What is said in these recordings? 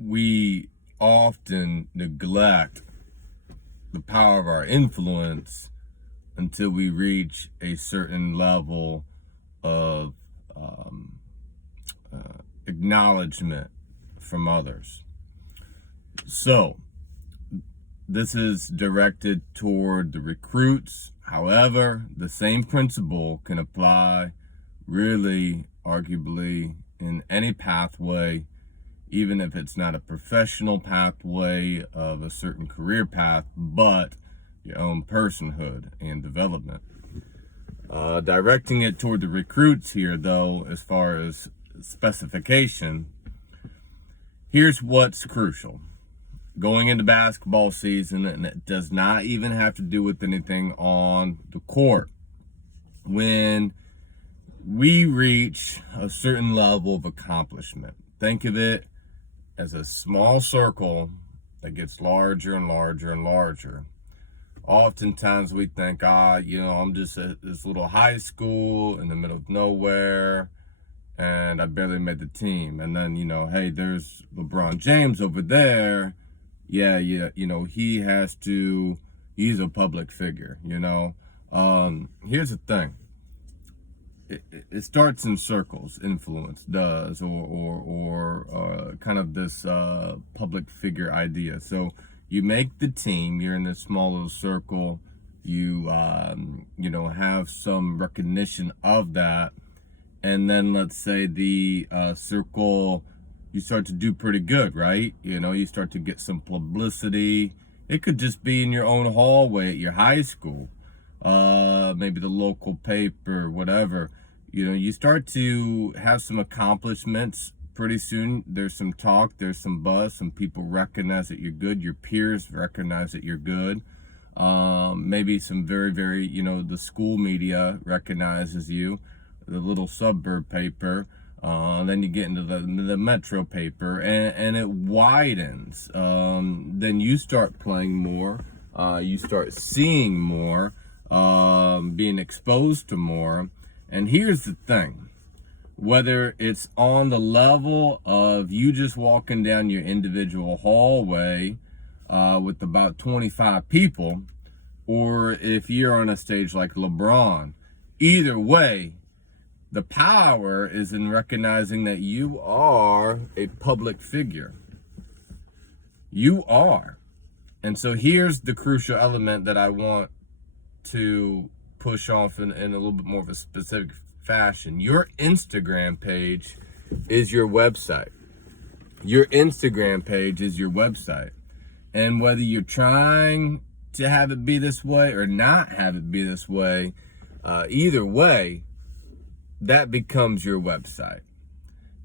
we often neglect the power of our influence until we reach a certain level of acknowledgement from others. So, this is directed toward the recruits. However, the same principle can apply really, arguably, in any pathway, even if it's not a professional pathway of a certain career path, but your own personhood and development. Directing it toward the recruits here, though, as far as specification, here's what's crucial. Going into basketball season, and it does not even have to do with anything on the court. When we reach a certain level of accomplishment, think of it as a small circle that gets larger and larger and larger. Oftentimes we think, I'm just at this little high school in the middle of nowhere, and I barely made the team. And then, hey, there's LeBron James over there. Yeah, he's a public figure, Here's the thing. It starts in circles, influence does, or kind of this public figure idea. So you make the team, you're in this small little circle, you have some recognition of that, and then let's say the circle, you start to do pretty good, right? You start to get some publicity. It could just be in your own hallway at your high school, maybe the local paper, whatever. You start to have some accomplishments. Pretty soon there's some talk, there's some buzz, some people recognize that you're good, your peers recognize that you're good. Maybe some very, very, the school media recognizes you, the little suburb paper. Then you get into the metro paper, and it widens. Then you start playing more, you start seeing more, being exposed to more. And here's the thing, whether it's on the level of you just walking down your individual hallway with about 25 people, or if you're on a stage like LeBron, either way, the power is in recognizing that you are a public figure. You are. And so here's the crucial element that I want to push off in a little bit more of a specific fashion. Your Instagram page is your website. Your Instagram page is your website. And whether you're trying to have it be this way or not have it be this way, either way, that becomes your website.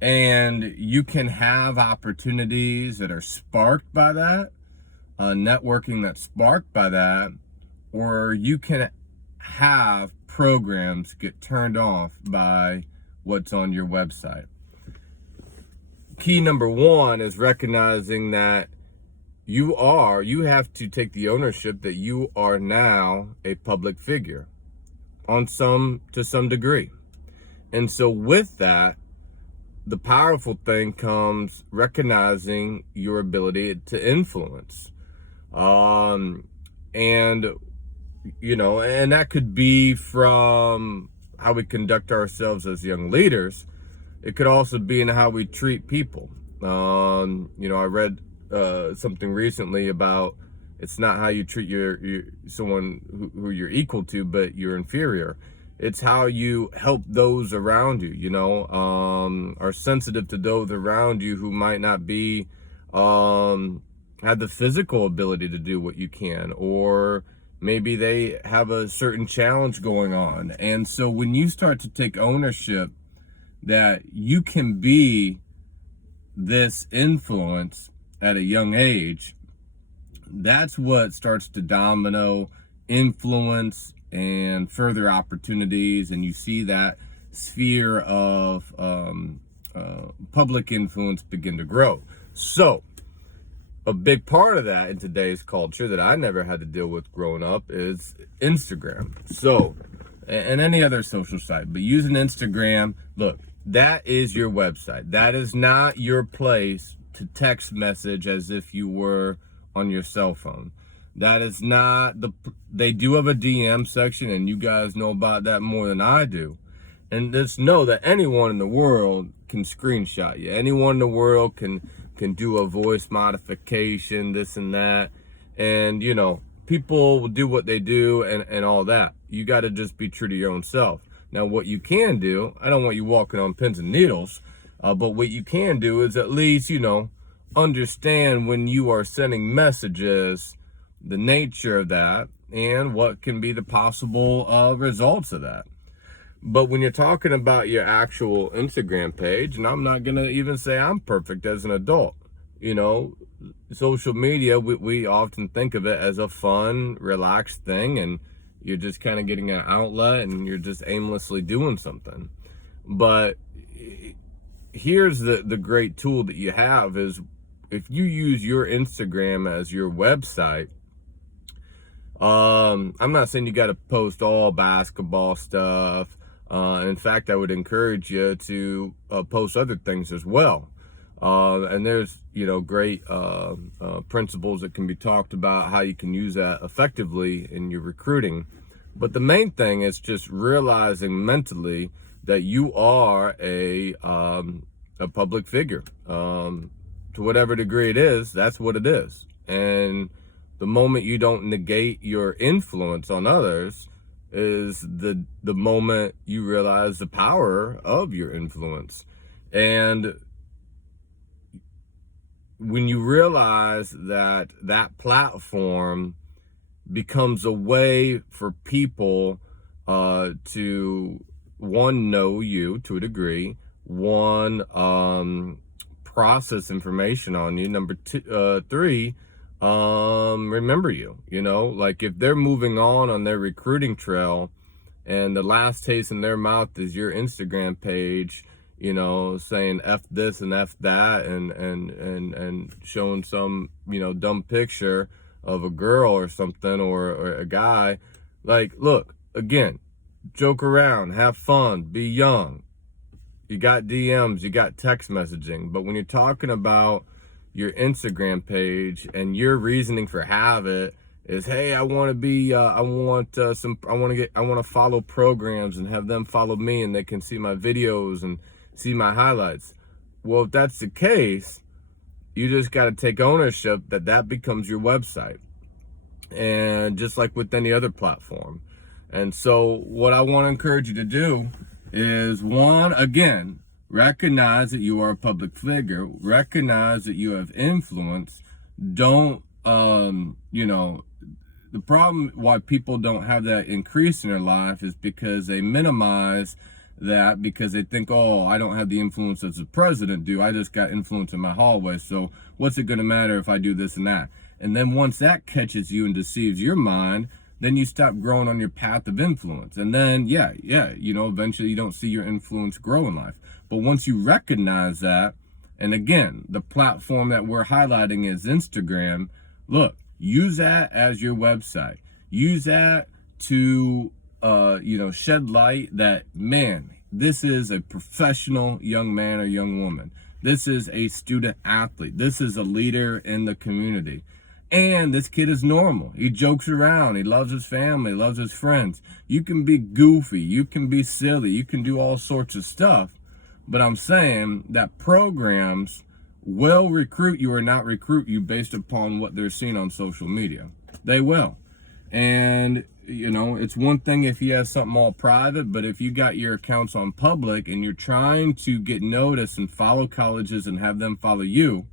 And you can have opportunities that are sparked by that, networking that's sparked by that, or you can have programs get turned off by what's on your website. Key number one is recognizing that you have to take the ownership that you are now a public figure to some degree. And so with that, the powerful thing comes recognizing your ability to influence. And that could be from how we conduct ourselves as young leaders. It could also be in how we treat people. I read something recently about it's not how you treat someone who you're equal to, but your inferior. It's how you help those around you, are sensitive to those around you who might not be, have the physical ability to do what you can, or maybe they have a certain challenge going on. And so when you start to take ownership that you can be this influence at a young age, that's what starts to domino influence and further opportunities. And you see that sphere of public influence begin to grow. So a big part of that in today's culture that I never had to deal with growing up is Instagram. So, and any other social site, but using Instagram, look, that is your website. That is not your place to text message as if you were on your cell phone. That is not they do have a DM section, and you guys know about that more than I do. And just know that anyone in the world can screenshot you. Anyone in the world can do a voice modification, this and that. And, people will do what they do and all that. You got to just be true to your own self. Now, what you can do, I don't want you walking on pins and needles, but what you can do is at least, understand when you are sending messages, the nature of that, and what can be the possible results of that. But when you're talking about your actual Instagram page, and I'm not going to even say I'm perfect as an adult, social media, we often think of it as a fun, relaxed thing, and you're just kind of getting an outlet and you're just aimlessly doing something. But here's the great tool that you have is if you use your Instagram as your website. I'm not saying you got to post all basketball stuff. In fact, I would encourage you to post other things as well. And there's, great principles that can be talked about how you can use that effectively in your recruiting. But the main thing is just realizing mentally that you are a public figure. To whatever degree it is, that's what it is. And the moment you don't negate your influence on others is the moment you realize the power of your influence. And when you realize that that platform becomes a way for people to, one, know you to a degree, one, process information on you, number two, three, remember you, like if they're moving on their recruiting trail and the last taste in their mouth is your Instagram page, saying F this and F that and showing some, dumb picture of a girl or something or a guy. Like, look, again, joke around, have fun, be young. You got DMs, you got text messaging, but when you're talking about your Instagram page and your reasoning for have it is, hey, I want to follow programs and have them follow me and they can see my videos and see my highlights. Well, if that's the case, you just got to take ownership that becomes your website. And just like with any other platform. And so what I want to encourage you to do is, one, again, recognize that you are a public figure. Recognize that you have influence. Don't, the problem why people don't have that increase in their life is because they minimize that because they think, oh, I don't have the influence as the president do. I just got influence in my hallway. So what's it going to matter if I do this and that? And then once that catches you and deceives your mind, then you stop growing on your path of influence. And then, eventually you don't see your influence grow in life. But once you recognize that, and again, the platform that we're highlighting is Instagram, look, use that as your website. Use that to, shed light that, man, this is a professional young man or young woman. This is a student athlete. This is a leader in the community. And this kid is normal. He jokes around. He loves his family, loves his friends. You can be goofy. You can be silly. You can do all sorts of stuff. But I'm saying that programs will recruit you or not recruit you based upon what they're seeing on social media. They will. And, it's one thing if you have something all private, but if you got your accounts on public and you're trying to get noticed and follow colleges and have them follow you,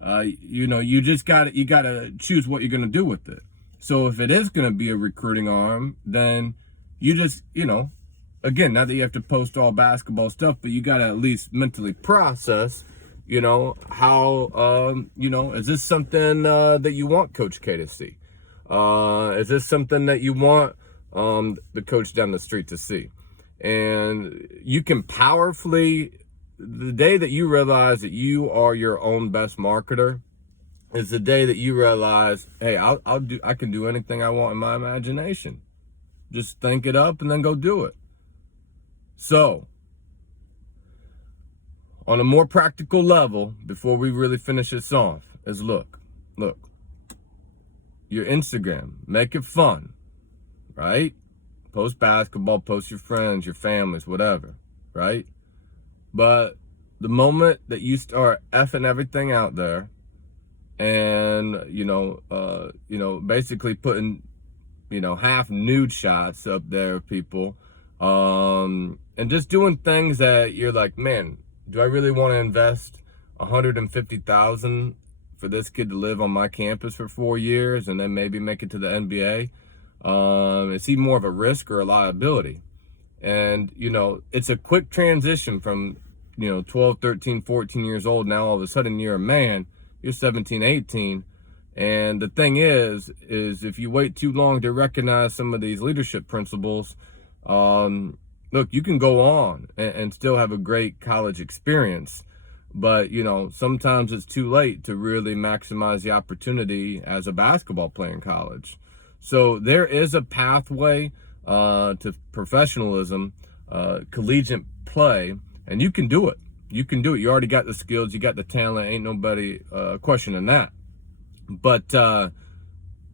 you just you gotta choose what you're gonna do with it. So if it is gonna be a recruiting arm, then you just, again, not that you have to post all basketball stuff, but you gotta at least mentally process, how, is this something that you want Coach K to see? Is this something that you want the coach down the street to see? And you can powerfully, the day that you realize that you are your own best marketer is the day that you realize, hey, I can do anything I want in my imagination. Just think it up and then go do it. So on a more practical level, before we really finish this off, is look, your Instagram, make it fun, right? Post basketball, post your friends, your families, whatever, right? But the moment that you start effing everything out there and, basically putting, half nude shots up there of people, and just doing things that you're like, man, do I really want to invest $150,000 for this kid to live on my campus for 4 years and then maybe make it to the NBA? Is he more of a risk or a liability? And, it's a quick transition from, 12, 13, 14 years old. Now all of a sudden you're a man, you're 17, 18. And the thing is if you wait too long to recognize some of these leadership principles, look, you can go on and still have a great college experience. But, sometimes it's too late to really maximize the opportunity as a basketball player in college. So there is a pathway to professionalism, collegiate play, and you can do it. You can do it. You already got the skills. You got the talent. Ain't nobody questioning that. But,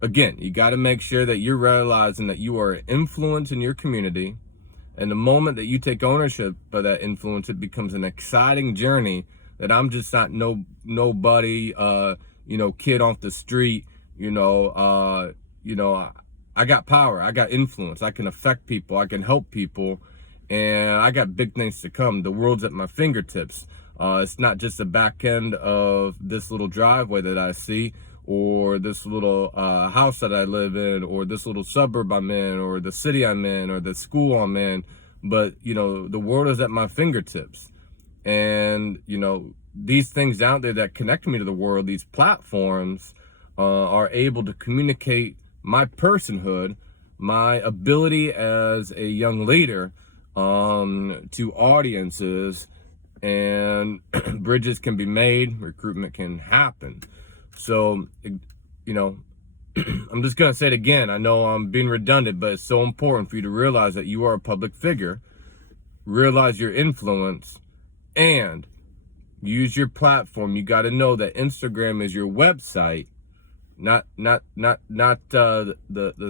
again, you got to make sure that you're realizing that you are an influence in your community. And the moment that you take ownership of that influence, it becomes an exciting journey that I'm just not nobody, kid off the street, I got power, I got influence, I can affect people, I can help people, and I got big things to come. The world's at my fingertips. It's not just the back end of this little driveway that I see, or this little house that I live in, or this little suburb I'm in, or the city I'm in, or the school I'm in, but, the world is at my fingertips. And, these things out there that connect me to the world, these platforms, are able to communicate my personhood, my ability as a young leader, to audiences, and bridges can be made, recruitment can happen. So, I'm just going to say it again. I know I'm being redundant, but it's so important for you to realize that you are a public figure, realize your influence, and use your platform. You got to know that Instagram is your website, not the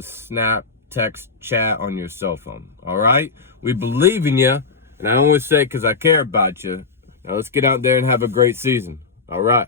snap text chat on your cell phone. All right? We believe in you, and I always say because I care about you. Now let's get out there and have a great season. All right.